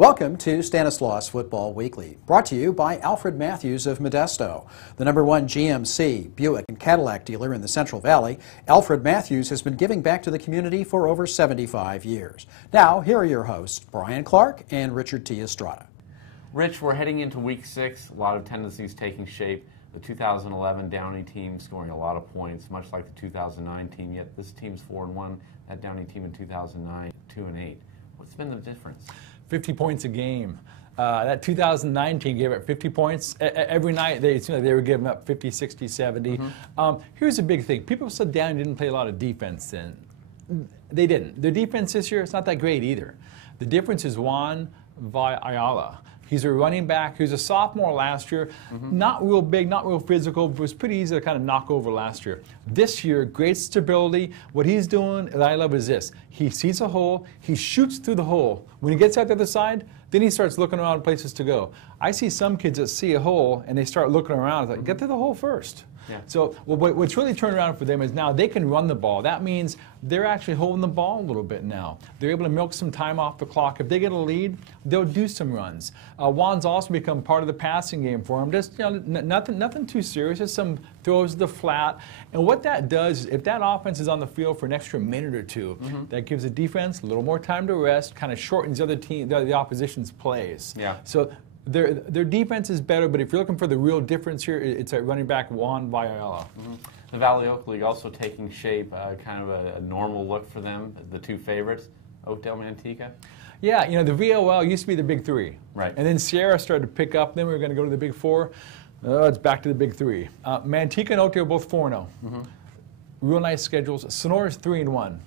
Welcome to Stanislaus Football Weekly, brought to you by Alfred Matthews of Modesto. The #1 GMC, Buick, and Cadillac dealer in the Central Valley, Alfred Matthews has been giving back to the community for over 75 years. Now, here are your hosts, Brian Clark and Richard T. Estrada. Rich, we're heading into Week 6, a lot of tendencies taking shape. The 2011 Downey team scoring a lot of points, much like the 2009 team, yet this team's 4-1. That Downey team in 2009, 2-8. What's been the difference? 50 points a game. That 2009 team gave up 50 points. Every night it seemed like they were giving up 50, 60, 70. Here's a big thing. People said Downey didn't play a lot of defense then. They didn't. Their defense this year, it's not that great either. The difference is Juan Ayala. He's a running back. He was a sophomore last year. Not real big, not real physical, but was pretty easy to kind of knock over last year. This year, great stability. What he's doing that I love is this. He sees a hole. He shoots through the hole. When he gets out the other side, then he starts looking around places to go. I see some kids that see a hole and they start looking around. It's like, get to the hole first. Yeah. So what's really turned around for them is now they can run the ball. That means they're actually holding the ball a little bit now. They're able to milk some time off the clock. If they get a lead, they'll do some runs. Juan's also become part of the passing game for him. Just nothing too serious, just some throws to the flat. And what that does is if that offense is on the field for an extra minute or two, that gives the defense a little more time to rest, kind of shortens the opposition's plays. Yeah. So their defense is better, but if you're looking for the real difference here, it's at running back Juan Ayala. The Valley Oak League also taking shape, kind of a normal look for them, the two favorites, Oakdale, Manteca. Yeah, you know, the VOL used to be the big three. Right. And then Sierra started to pick up, then we were going to go to the big four. It's back to the big three. Manteca and Oakdale both 4-0. Real nice schedules. Sonora's 3-1.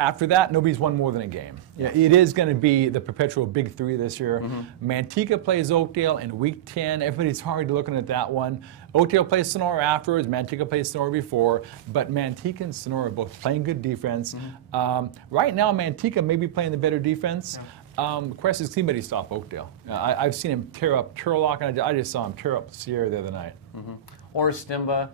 After that, nobody's won more than a game. Yeah, it is going to be the perpetual big three this year. Manteca plays Oakdale in Week 10. Everybody's already looking at that one. Oakdale plays Sonora afterwards. Manteca plays Sonora before. But Manteca and Sonora are both playing good defense. Right now, Manteca may be playing the better defense. The question is, anybody stop Oakdale? I've seen him tear up Turlock, and I just saw him tear up Sierra the other night. Oristimba.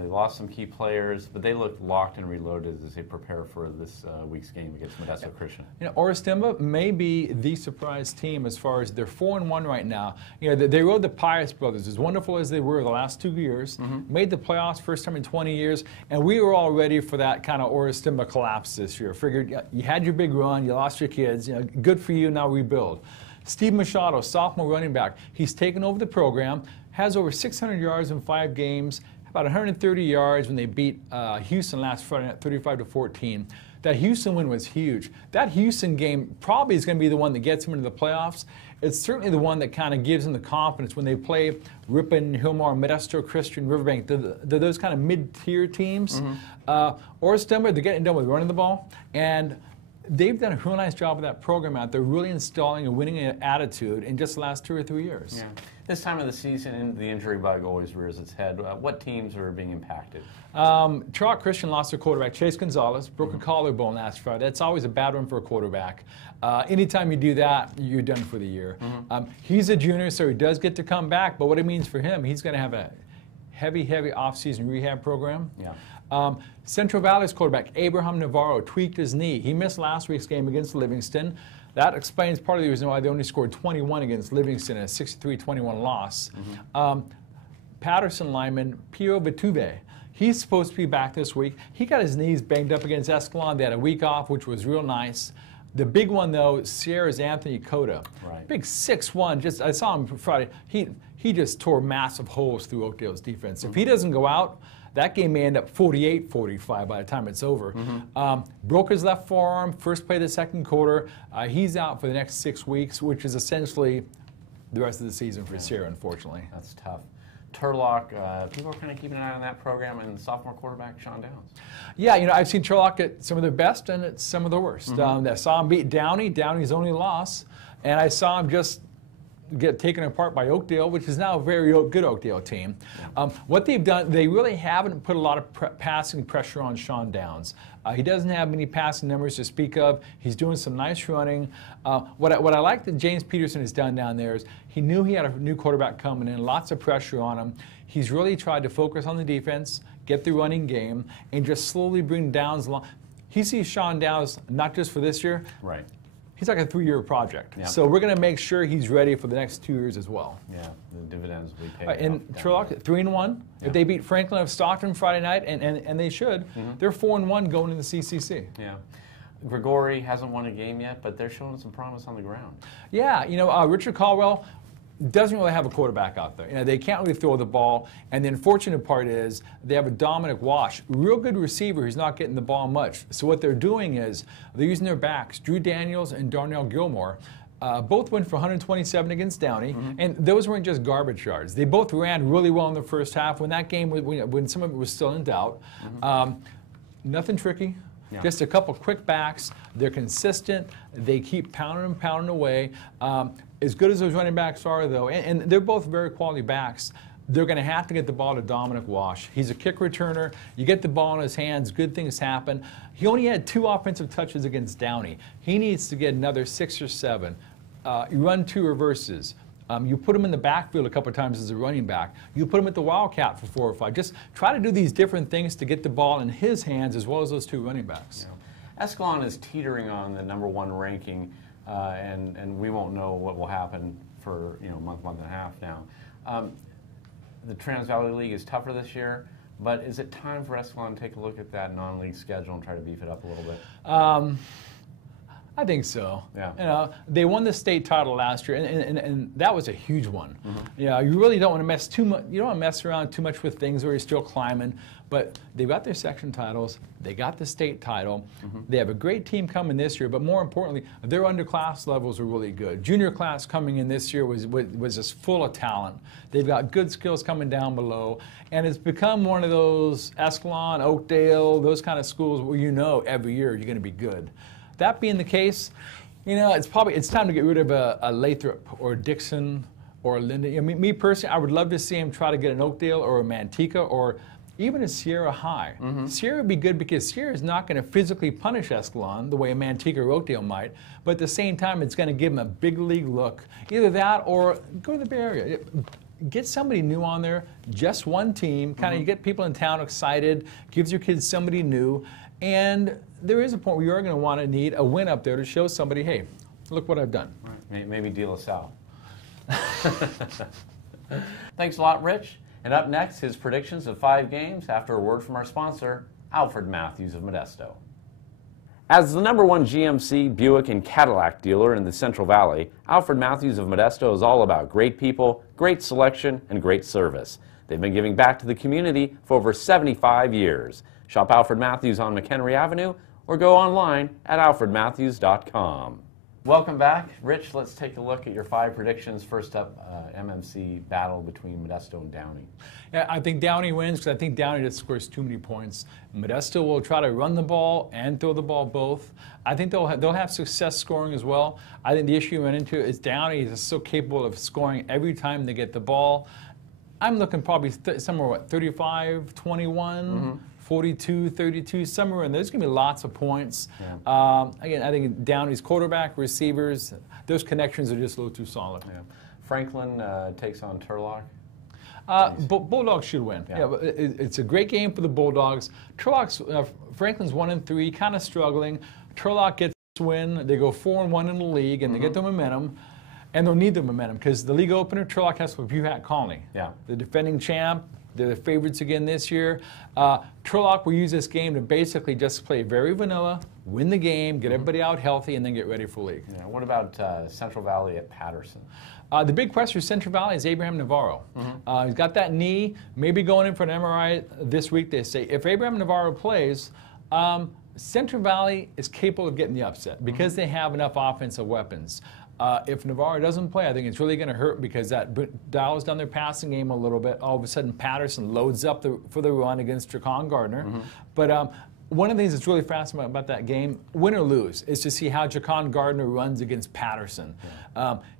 They lost some key players, but they look locked and reloaded as they prepare for this week's game against Modesto Christian. You know, Oristimba may be the surprise team as far as they're 4-1 right now. You know, they rode the Pius brothers, as wonderful as they were the last 2 years, made the playoffs first time in 20 years, and we were all ready for that kind of Oristimba collapse this year. Figured you had your big run, you lost your kids, you know, good for you, now rebuild. Steve Machado, sophomore running back, he's taken over the program, has over 600 yards in 5 games, about 130 yards when they beat Houston last Friday night, 35-14. That Houston win was huge. That Houston game probably is going to be the one that gets them into the playoffs. It's certainly the one that kind of gives them the confidence when they play Ripon, Hillmar, Modesto, Christian, Riverbank. They're those kind of mid-tier teams. Oristimba, they're getting done with running the ball, and they've done a real nice job with that program out there, really installing a winning attitude in just the last 2 or 3 years. Yeah. This time of the season, the injury bug always rears its head. What teams are being impacted? Turlock Christian lost their quarterback, Chase Gonzalez, broke a collarbone last Friday. That's always a bad one for a quarterback. Anytime you do that, you're done for the year. He's a junior, so he does get to come back, but what it means for him, he's going to have a heavy off-season rehab program. Central Valley's quarterback, Abraham Navarro, tweaked his knee. He missed last week's game against Livingston. That explains part of the reason why they only scored 21 against Livingston in a 63-21 loss. Patterson lineman, Pio Vituve, he's supposed to be back this week. He got his knees banged up against Escalon. They had a week off, which was real nice. The big one, though, Sierra's Anthony Cota. Big 6'1", I saw him Friday. He just tore massive holes through Oakdale's defense. If he doesn't go out, that game may end up 48-45 by the time it's over. Broke his left forearm, first play of the second quarter. He's out for the next 6 weeks, which is essentially the rest of the season for Sierra, unfortunately. That's tough. Turlock, people are kind of keeping an eye on that program, and sophomore quarterback Sean Downs. Yeah, you know, I've seen Turlock at some of their best and at some of the worst. I saw him beat Downey, Downey's only loss, and I saw him just get taken apart by Oakdale, which is now a very good Oakdale team. What they've done, they really haven't put a lot of passing pressure on Sean Downs. He doesn't have many passing numbers to speak of. He's doing some nice running. What I like that James Peterson has done down there is he knew he had a new quarterback coming in, lots of pressure on him. He's really tried to focus on the defense, get the running game, and just slowly bring Downs along. He sees Sean Downs not just for this year. he's like a 3-year project. Yeah. So we're going to make sure he's ready for the next 2 years as well. Yeah, the dividends will be paid. And Turlock, 3-1. Yeah. If they beat Franklin of Stockton Friday night, and they should, they're 4-1 going into the CCC. Yeah. Grigori hasn't won a game yet, but they're showing some promise on the ground. Yeah, you know, Richard Caldwell doesn't really have a quarterback out there. You know, they can't really throw the ball, and the unfortunate part is they have a Dominic Wash, real good receiver who's not getting the ball much. So what they're doing is they're using their backs, Drew Daniels and Darnell Gilmore. Both went for 127 against Downey, and those weren't just garbage yards. They both ran really well in the first half when that game, when some of it was still in doubt. Nothing tricky. Yeah. Just a couple quick backs. They're consistent. They keep pounding and pounding away. As good as those running backs are, though, and they're both very quality backs, they're going to have to get the ball to Dominic Wash. He's a kick returner. You get the ball in his hands, good things happen. He only had 2 offensive touches against Downey. He needs to get another 6 or 7. You run 2 reverses. You put him in the backfield a couple of times as a running back. You put him at the Wildcat for 4 or 5. Just try to do these different things to get the ball in his hands as well as those 2 running backs. Yeah. Escalon is teetering on the #1 ranking, and we won't know what will happen for a month and a half now. The Trans Valley League is tougher this year, but is it time for Escalon to take a look at that non-league schedule and try to beef it up a little bit? I think so. Yeah. You know, they won the state title last year, and that was a huge one. Yeah, you really don't want to mess too much. You don't want to mess around too much with things where you're still climbing. But they've got their section titles. They got the state title. They have a great team coming this year. But more importantly, their underclass levels are really good. Junior class coming in this year was just full of talent. They've got good skills coming down below, and it's become one of those Escalon, Oakdale, those kind of schools where every year you're going to be good. That being the case, it's time to get rid of a Lathrop or a Dixon or a Linden. I mean, me personally, I would love to see him try to get an Oakdale or a Manteca or even a Sierra High. Sierra would be good because Sierra is not going to physically punish Escalon the way a Manteca or Oakdale might, but at the same time, it's going to give him a big league look. Either that or go to the Bay Area. Get somebody new on there, just one team, kind of you get people in town excited, gives your kids somebody new, and there is a point where you are going to want to need a win up there to show somebody, hey, look what I've done. Right. Maybe De La Salle. Thanks a lot, Rich. And up next, his predictions of 5 games after a word from our sponsor, Alfred Matthews of Modesto. As the #1 GMC, Buick, and Cadillac dealer in the Central Valley, Alfred Matthews of Modesto is all about great people, great selection, and great service. They've been giving back to the community for over 75 years. Shop Alfred Matthews on McHenry Avenue or go online at alfredmatthews.com. Welcome back. Rich, let's take a look at your 5 predictions. First up, MMC battle between Modesto and Downey. Yeah, I think Downey wins because I think Downey just scores too many points. Modesto will try to run the ball and throw the ball both. I think they'll have success scoring as well. I think the issue we run into is Downey is so capable of scoring every time they get the ball. I'm looking probably somewhere, 35-21. 42-32, somewhere in there. There's going to be lots of points. Yeah. Again, I think Downey's quarterback, receivers, those connections are just a little too solid. Yeah. Franklin takes on Turlock. Bulldogs should win. Yeah. It's a great game for the Bulldogs. Franklin's 1-3, kind of struggling. Turlock gets a win. They go 4-1 in the league, and they get the momentum. And they'll need the momentum because the league opener, Turlock has with Buhat Colony. Yeah. The defending champ. They're the favorites again this year. Turlock will use this game to basically just play very vanilla, win the game, get everybody out healthy, and then get ready for league. Yeah. What about Central Valley at Patterson? The big question for Central Valley is Abraham Navarro. He's got that knee, maybe going in for an MRI this week, they say. If Abraham Navarro plays, Central Valley is capable of getting the upset because they have enough offensive weapons. If Navarro doesn't play, I think it's really going to hurt because that dials down their passing game a little bit. All of a sudden, Patterson loads up for the run against Jacon Gardner. But one of the things that's really fascinating about that game, win or lose, is to see how Jacon Gardner runs against Patterson.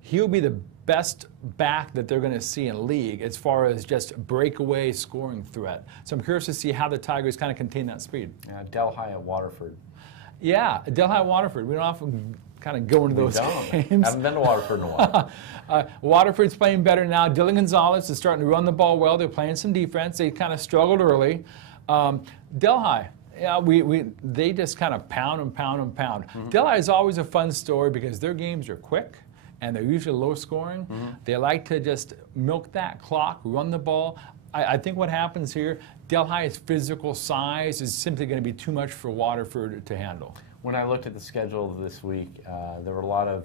He'll be the best back that they're going to see in league as far as just breakaway scoring threat. So I'm curious to see how the Tigers kind of contain that speed. Delhi at Waterford. Yeah, Delhi at Waterford. We don't often kind of go into those games. Haven't been to Waterford in a while. Waterford's playing better now. Dylan Gonzalez is starting to run the ball well. They're playing some defense. They kind of struggled early. Delhi, Yeah, they just kind of pound and pound and pound. Delhi is always a fun story because their games are quick and they're usually low scoring. They like to just milk that clock, run the ball. I think what happens here, Delhi's physical size is simply going to be too much for Waterford to handle. When I looked at the schedule this week, there were a lot of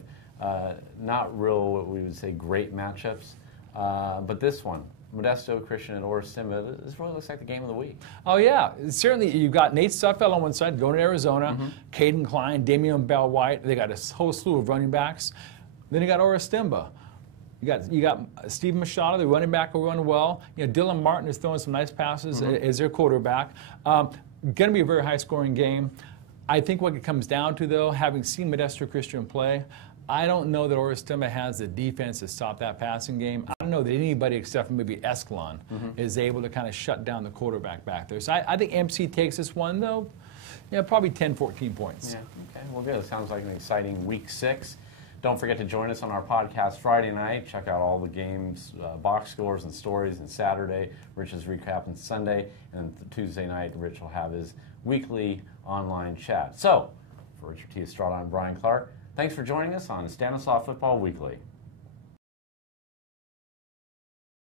not real, what we would say, great matchups, but this one, Modesto Christian and Ora Simba, this really looks like the game of the week. Oh, yeah. Certainly, you've got Nate Suffield on one side, going to Arizona, Caden Klein, Damian Bell White. They got a whole slew of running backs. Then you got Ora Simba. You got Steve Machado, the running back, will run well. You know, Dylan Martin is throwing some nice passes as their quarterback. Going to be a very high-scoring game. I think what it comes down to, though, having seen Modesto Christian play, I don't know that Ora Simba has the defense to stop that passing game. I don't know that anybody except for maybe Escalon is able to kind of shut down the quarterback back there. So I think MC takes this one, though, probably 10, 14 points. Yeah, okay, well, good. It sounds like an exciting Week 6. Don't forget to join us on our podcast Friday night. Check out all the games, box scores and stories, and Saturday, Rich's recap, and Sunday. And Tuesday night, Rich will have his weekly online chat. So, for Richard T. Estrada and Brian Clark, thanks for joining us on Stanislaus Football Weekly.